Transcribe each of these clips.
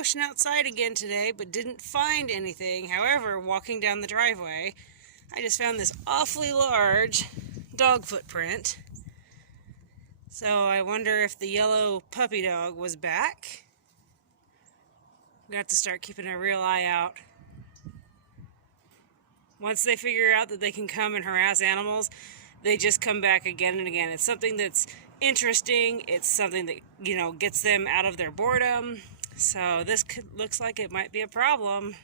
motion outside again today, but didn't find anything. However, walking down the driveway, I just found this awfully large dog footprint. So I wonder if the yellow puppy dog was back. I'm gonna have to start keeping a real eye out. Once they figure out that they can come and harass animals, they just come back again and again. It's something that's interesting. It's something that, gets them out of their boredom. So this looks like it might be a problem.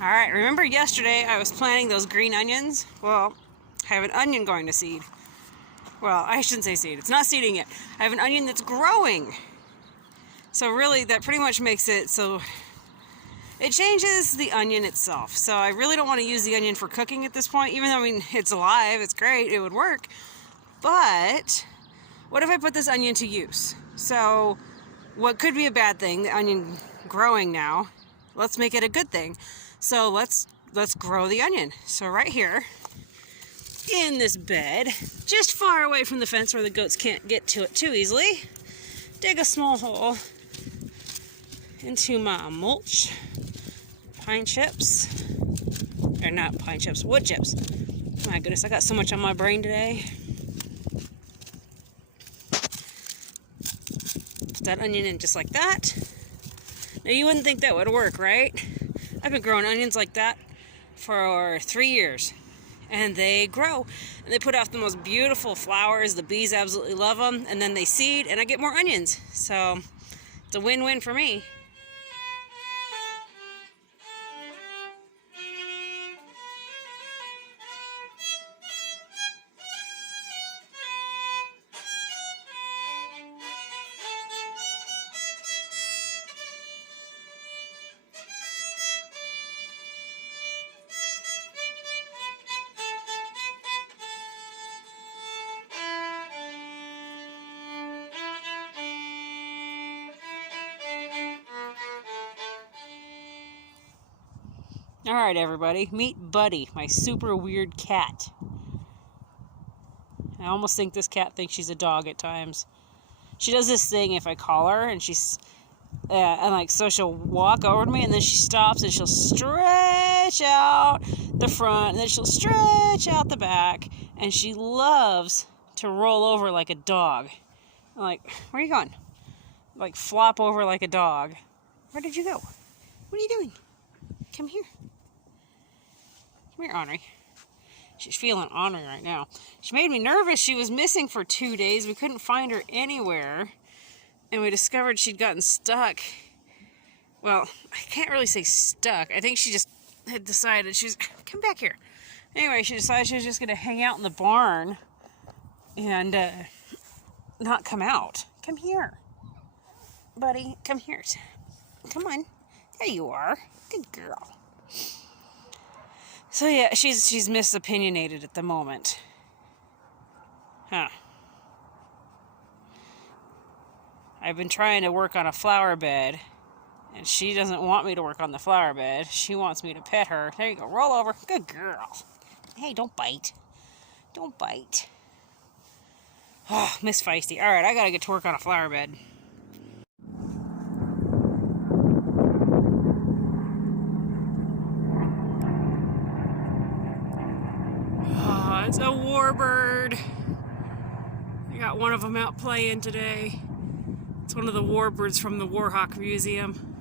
Alright, remember yesterday I was planting those green onions? Well, I have an onion going to seed. Well, I shouldn't say seed. It's not seeding yet. I have an onion that's growing. So really, that pretty much makes it so it changes the onion itself. So I really don't want to use the onion for cooking at this point, even though, it's alive, it's great, it would work. But what if I put this onion to use? So what could be a bad thing, the onion growing now, let's make it a good thing. So let's grow the onion. So right here in this bed, just far away from the fence where the goats can't get to it too easily, dig a small hole into my mulch. Pine chips, or not pine chips, wood chips. My goodness, I got so much on my brain today. Put that onion in just like that. Now you wouldn't think that would work, right? I've been growing onions like that for 3 years. And they grow. And they put off the most beautiful flowers. The bees absolutely love them. And then they seed and I get more onions. So it's a win-win for me. Alright everybody, meet Buddy, my super weird cat. I almost think this cat thinks she's a dog at times. She does this thing if I call her and so she'll walk over to me and then she stops and she'll stretch out the front and then she'll stretch out the back and she loves to roll over like a dog. I'm like, where are you going? Like flop over like a dog. Where did you go? What are you doing? Come here. Come here, Henri. She's feeling Henri right now. She made me nervous. She was missing for 2 days. We couldn't find her anywhere. And we discovered she'd gotten stuck. Well, I can't really say stuck. I think she just had decided come back here. Anyway, she decided she was just going to hang out in the barn and not come out. Come here. Buddy, come here. Come on. There you are. Good girl. So yeah, she's misopinionated at the moment. Huh. I've been trying to work on a flower bed, and she doesn't want me to work on the flower bed. She wants me to pet her. There you go, roll over. Good girl. Hey, don't bite. Don't bite. Oh, Miss Feisty. Alright, I gotta get to work on a flower bed. It's a warbird. I got one of them out playing today. It's one of the warbirds from the Warhawk Museum.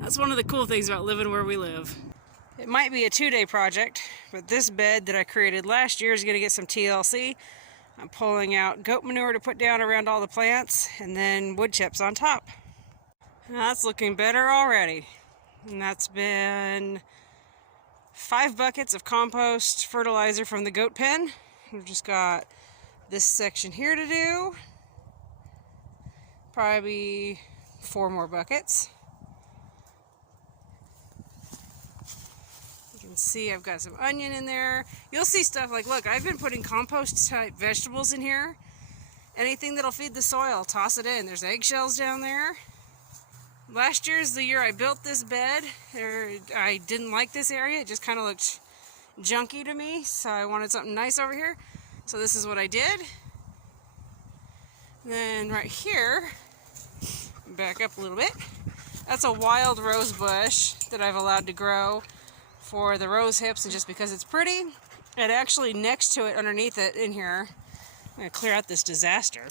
That's one of the cool things about living where we live. It might be a 2-day project, but this bed that I created last year is going to get some TLC. I'm pulling out goat manure to put down around all the plants and then wood chips on top. Now that's looking better already. And that's been 5 buckets of compost fertilizer from the goat pen. We've just got this section here to do. Probably 4 more buckets. You can see I've got some onion in there. You'll see stuff like, look, I've been putting compost type vegetables in here. Anything that'll feed the soil, toss it in. There's eggshells down there. Last year's the year I built this bed. I didn't like this area. It just kind of looked junky to me, so I wanted something nice over here. So this is what I did. Then right here, back up a little bit, that's a wild rose bush that I've allowed to grow for the rose hips and just because it's pretty. And actually next to it, underneath it in here, I'm going to clear out this disaster,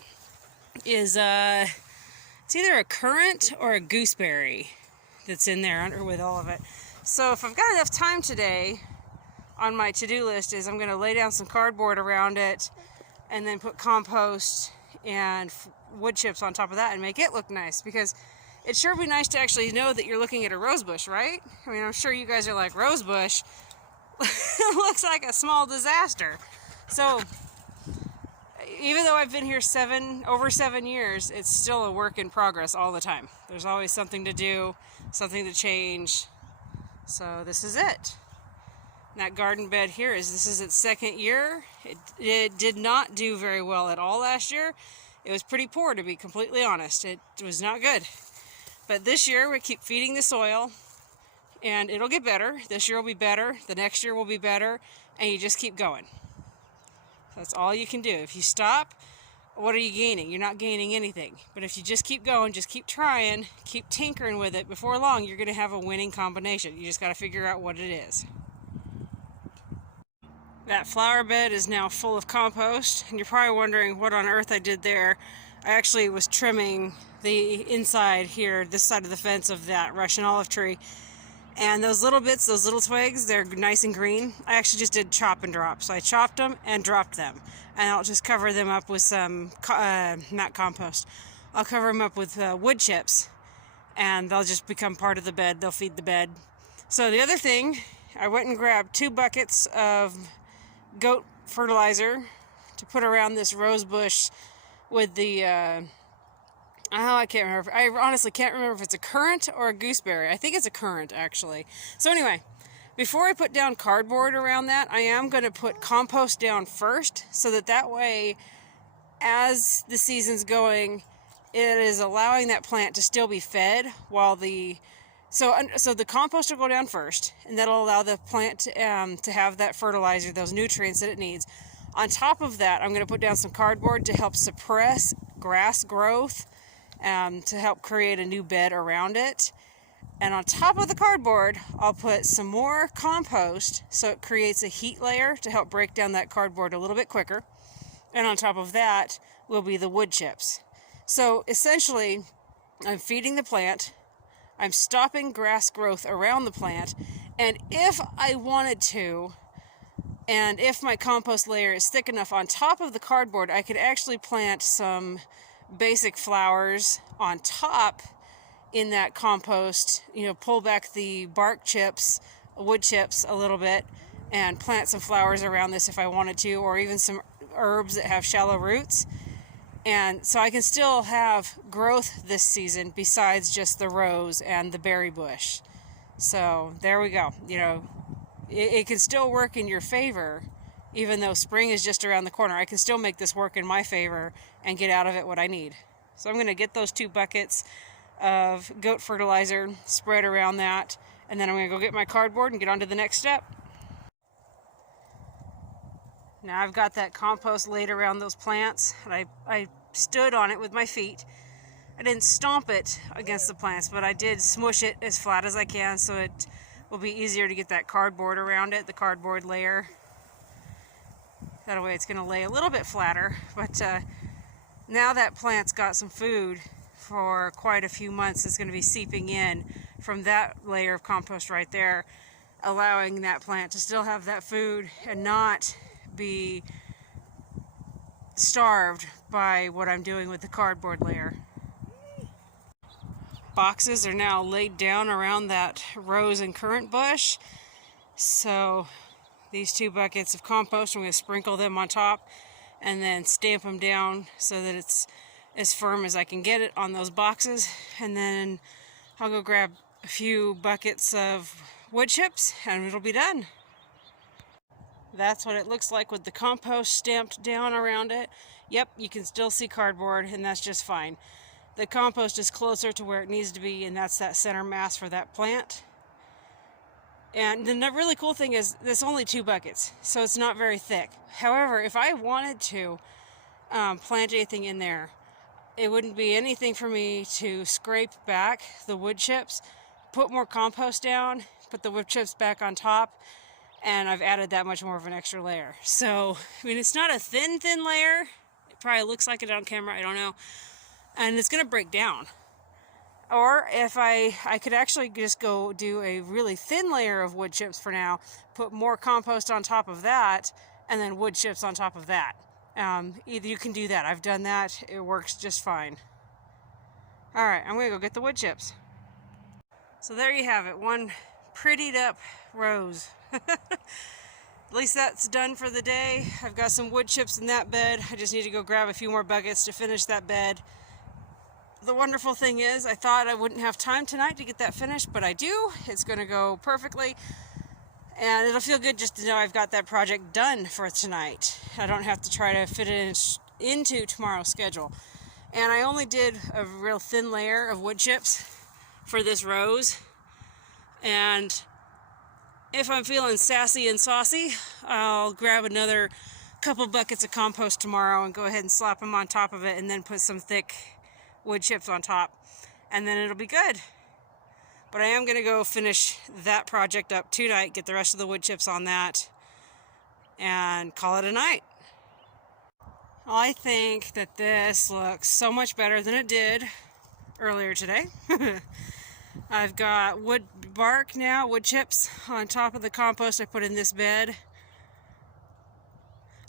is it's either a currant or a gooseberry that's in there under with all of it. So if I've got enough time today, on my to-do list is I'm going to lay down some cardboard around it and then put compost and wood chips on top of that and make it look nice, because it sure would be nice to actually know that you're looking at a rose bush, right? I mean, I'm sure you guys are like, rose bush? It looks like a small disaster. So even though I've been here over 7 years, it's still a work in progress all the time. There's always something to do, something to change. So this is it. That garden bed here this is its 2nd year. It did not do very well at all last year. It was pretty poor, to be completely honest. It was not good. But this year we keep feeding the soil and it'll get better. This year will be better. The next year will be better. And you just keep going. That's all you can do. If you stop, what are you gaining? You're not gaining anything. But if you just keep going, just keep trying, keep tinkering with it, before long you're going to have a winning combination. You just got to figure out what it is. That flower bed is now full of compost, and you're probably wondering what on earth I did there. I actually was trimming the inside here, this side of the fence of that Russian olive tree. And those little bits, those little twigs, they're nice and green. I actually just did chop and drop. So I chopped them and dropped them. And I'll just cover them up with some, not compost. I'll cover them up with wood chips. And they'll just become part of the bed. They'll feed the bed. So the other thing, I went and grabbed 2 buckets of goat fertilizer to put around this rose bush with the... I can't remember. I honestly can't remember if it's a currant or a gooseberry. I think it's a currant, actually. So anyway, before I put down cardboard around that, I am going to put compost down first, so that way, as the season's going, it is allowing that plant to still be fed while so the compost will go down first, and that'll allow the plant to have that fertilizer, those nutrients that it needs. On top of that, I'm going to put down some cardboard to help suppress grass growth, to help create a new bed around it. And on top of the cardboard, I'll put some more compost so it creates a heat layer to help break down that cardboard a little bit quicker. And on top of that will be the wood chips. So essentially, I'm feeding the plant, I'm stopping grass growth around the plant, and if I wanted to, and if my compost layer is thick enough on top of the cardboard, I could actually plant some basic flowers on top in that compost, pull back the bark chips, wood chips a little bit, and plant some flowers around this if I wanted to, or even some herbs that have shallow roots. And so I can still have growth this season besides just the rose and the berry bush. So there we go. It can still work in your favor. Even though spring is just around the corner, I can still make this work in my favor and get out of it what I need. So I'm going to get those 2 buckets of goat fertilizer, spread around that, and then I'm going to go get my cardboard and get on to the next step. Now I've got that compost laid around those plants, and I stood on it with my feet. I didn't stomp it against the plants, but I did smush it as flat as I can so it will be easier to get that cardboard around it, the cardboard layer. That way it's going to lay a little bit flatter, but now that plant's got some food for quite a few months. It's going to be seeping in from that layer of compost right there, allowing that plant to still have that food and not be starved by what I'm doing with the cardboard layer. Boxes are now laid down around that rose and currant bush, so these 2 buckets of compost, I'm going to sprinkle them on top and then stamp them down so that as firm as I can get it on those boxes, and then I'll go grab a few buckets of wood chips and it'll be done. That's what it looks like with the compost stamped down around it. Yep, you can still see cardboard, and that's just fine. The compost is closer to where it needs to be, and that's that center mass for that plant. And the really cool thing is there's only 2 buckets, so it's not very thick. However, if I wanted to plant anything in there, it wouldn't be anything for me to scrape back the wood chips, put more compost down, put the wood chips back on top, and I've added that much more of an extra layer. So, I mean, it's not a thin layer. It probably looks like it on camera, I don't know. And it's gonna break down. Or if I could actually just go do a really thin layer of wood chips for now, put more compost on top of that, and then wood chips on top of that. Either you can do that. I've done that. It works just fine. All right, I'm gonna go get the wood chips. So there you have it, one prettied up rose. At least that's done for the day. I've got some wood chips in that bed. I just need to go grab a few more buckets to finish that bed. The wonderful thing is, I thought I wouldn't have time tonight to get that finished, but I do. It's going to go perfectly, and it'll feel good just to know I've got that project done for tonight. I don't have to try to fit it into tomorrow's schedule. And I only did a real thin layer of wood chips for this rose, and if I'm feeling sassy and saucy, I'll grab another couple buckets of compost tomorrow and go ahead and slap them on top of it, and then put some thick wood chips on top, and then it'll be good. But I am going to go finish that project up tonight, get the rest of the wood chips on that, and call it a night. I think that this looks so much better than it did earlier today. I've got wood bark now, wood chips on top of the compost I put in this bed.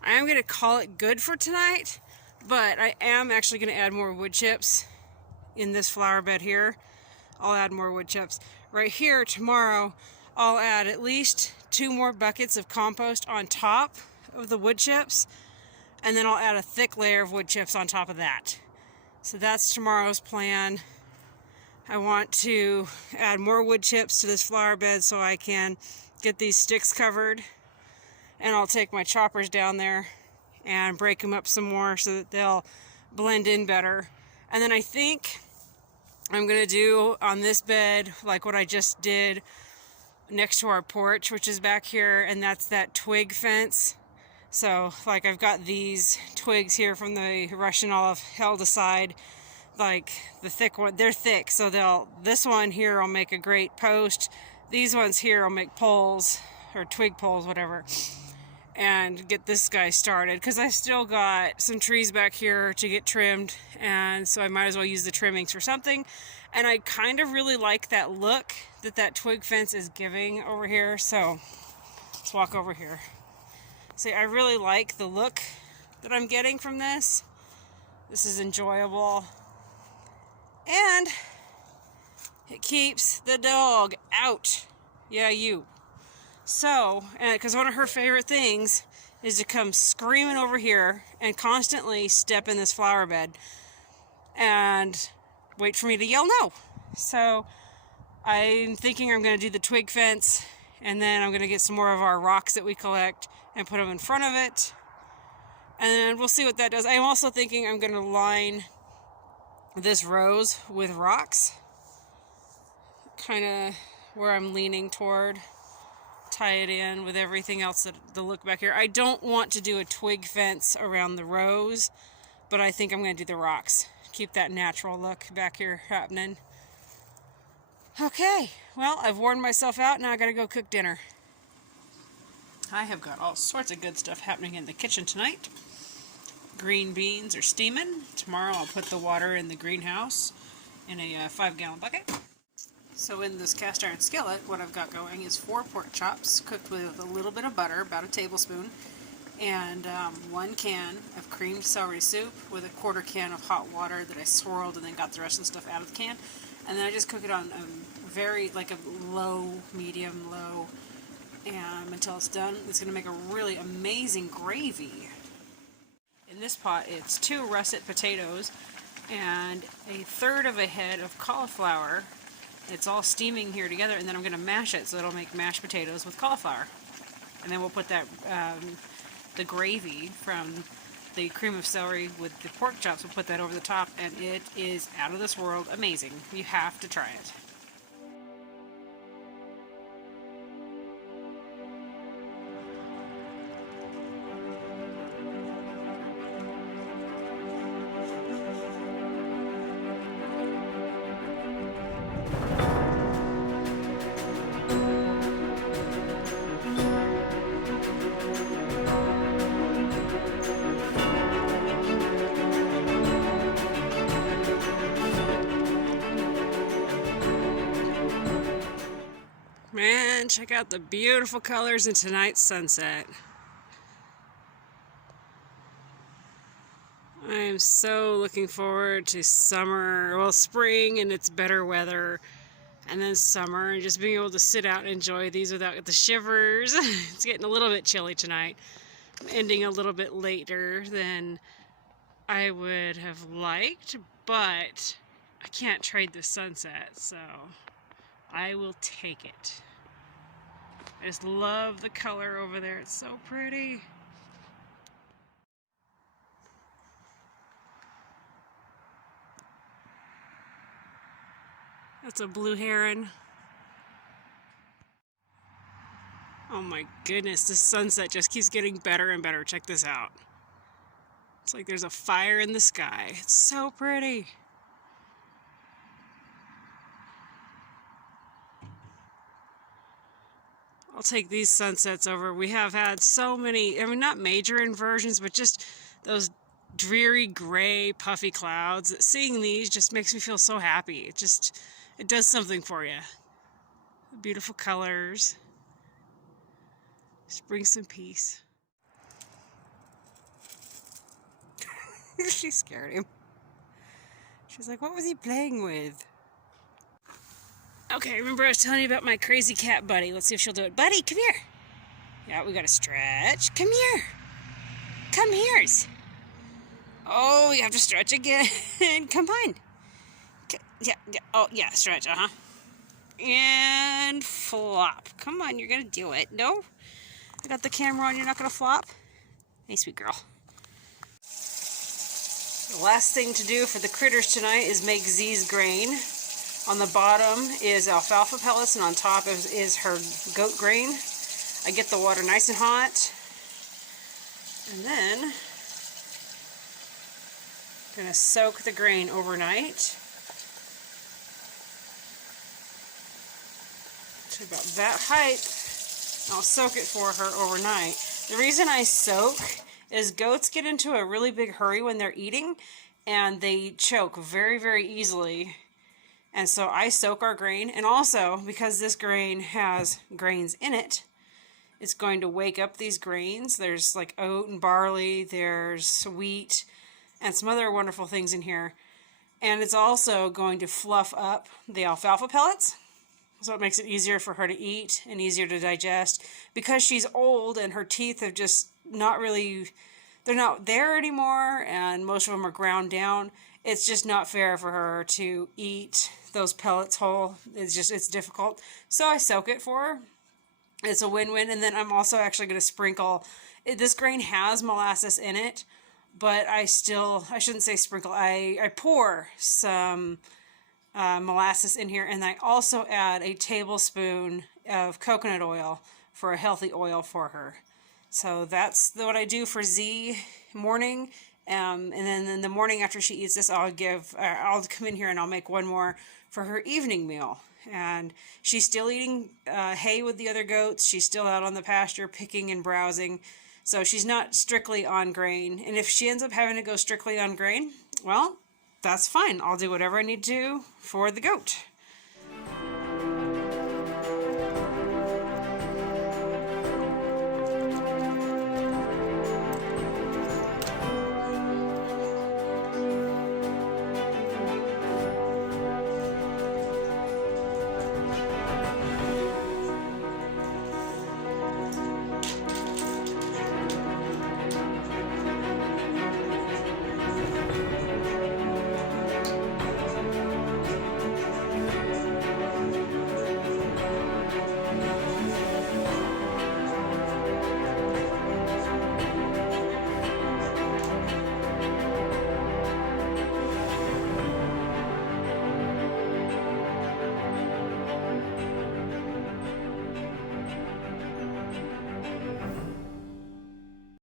I am going to call it good for tonight, but I am actually going to add more wood chips in this flower bed here. I'll add more wood chips. Right here tomorrow, I'll add at least 2 more buckets of compost on top of the wood chips, and then I'll add a thick layer of wood chips on top of that. So that's tomorrow's plan. I want to add more wood chips to this flower bed so I can get these sticks covered, and I'll take my choppers down there and break them up some more so that they'll blend in better. And then I think I'm going to do on this bed like what I just did next to our porch, which is back here, and that's that twig fence. So like I've got these twigs here from the Russian olive held aside, like the thick one, they're thick, so this one here will make a great post. These ones here will make poles, or twig poles, whatever, and get this guy started, because I still got some trees back here to get trimmed, and so I might as well use the trimmings for something. And I kind of really like that look that twig fence is giving over here, so let's walk over here. See, I really like the look that I'm getting from this. This is enjoyable. And it keeps the dog out. Yeah, you. So, because one of her favorite things is to come screaming over here and constantly step in this flower bed and wait for me to yell no. So I'm thinking I'm going to do the twig fence, and then I'm going to get some more of our rocks that we collect and put them in front of it, and then we'll see what that does. I'm also thinking I'm going to line this rose with rocks, kind of where I'm leaning toward, tie it in with everything else, that the look back here. I don't want to do a twig fence around the rose, but I think I'm going to do the rocks, keep that natural look back here happening. Okay, well, I've worn myself out. Now I gotta go cook dinner. I have got all sorts of good stuff happening in the kitchen tonight. Green beans are steaming. Tomorrow I'll put the water in the greenhouse in a 5-gallon bucket. So in this cast iron skillet, what I've got going is 4 pork chops cooked with a little bit of butter, about a tablespoon, and 1 can of creamed celery soup with a 1/4 can of hot water that I swirled and then got the rest of the stuff out of the can. And then I just cook it on like a medium low, and until it's done. It's going to make a really amazing gravy. In this pot, it's 2 russet potatoes and a third of a head of cauliflower. It's all steaming here together, and then I'm going to mash it so it'll make mashed potatoes with cauliflower. And then we'll put that the gravy from the cream of celery with the pork chops, we'll put that over the top, and it is out of this world amazing. You have to try it. Man, check out the beautiful colors in tonight's sunset. I am so looking forward to summer, well, spring and it's better weather, and then summer, and just being able to sit out and enjoy these without the shivers. It's getting a little bit chilly tonight. I'm ending a little bit later than I would have liked, but I can't trade the sunset, so I will take it. I just love the color over there. It's so pretty. That's a blue heron. Oh my goodness, this sunset just keeps getting better and better. Check this out. It's like there's a fire in the sky. It's so pretty. I'll take these sunsets over. We have had so many, I mean, not major inversions, but just those dreary, gray, puffy clouds. Seeing these just makes me feel so happy. It does something for you. Beautiful colors. Just brings some peace. She scared him. She's like, what was he playing with? Okay, remember I was telling you about my crazy cat Buddy. Let's see if she'll do it. Buddy, come here. Yeah, we gotta stretch. Come here. Come here. Oh, you have to stretch again. Come on. Yeah. Oh, yeah, stretch, And flop. Come on, you're gonna do it. No? I got the camera on, you're not gonna flop? Hey, sweet girl. The last thing to do for the critters tonight is make Z's grain. On the bottom is alfalfa pellets, and on top is her goat grain. I get the water nice and hot. And then I'm going to soak the grain overnight to about that height. I'll soak it for her overnight. The reason I soak is goats get into a really big hurry when they're eating, and they choke very, very easily. And so I soak our grain, and also because this grain has grains in it, it's going to wake up these grains. There's like oat and barley, there's wheat, and some other wonderful things in here. And it's also going to fluff up the alfalfa pellets, so it makes it easier for her to eat and easier to digest. Because she's old and her teeth have just not really, they're not there anymore, and most of them are ground down. It's just not fair for her to eat those pellets whole. It's difficult. So I soak it for her. It's a win-win. And then I'm also actually going to sprinkle, this grain has molasses in it, but I shouldn't say sprinkle, I pour some molasses in here, and I also add a tablespoon of coconut oil for a healthy oil for her. So that's what I do for Z morning. And then in the morning after she eats this, I'll come in here and I'll make one more for her evening meal. And she's still eating hay with the other goats. She's still out on the pasture picking and browsing. So she's not strictly on grain. And if she ends up having to go strictly on grain, well, that's fine. I'll do whatever I need to for the goat.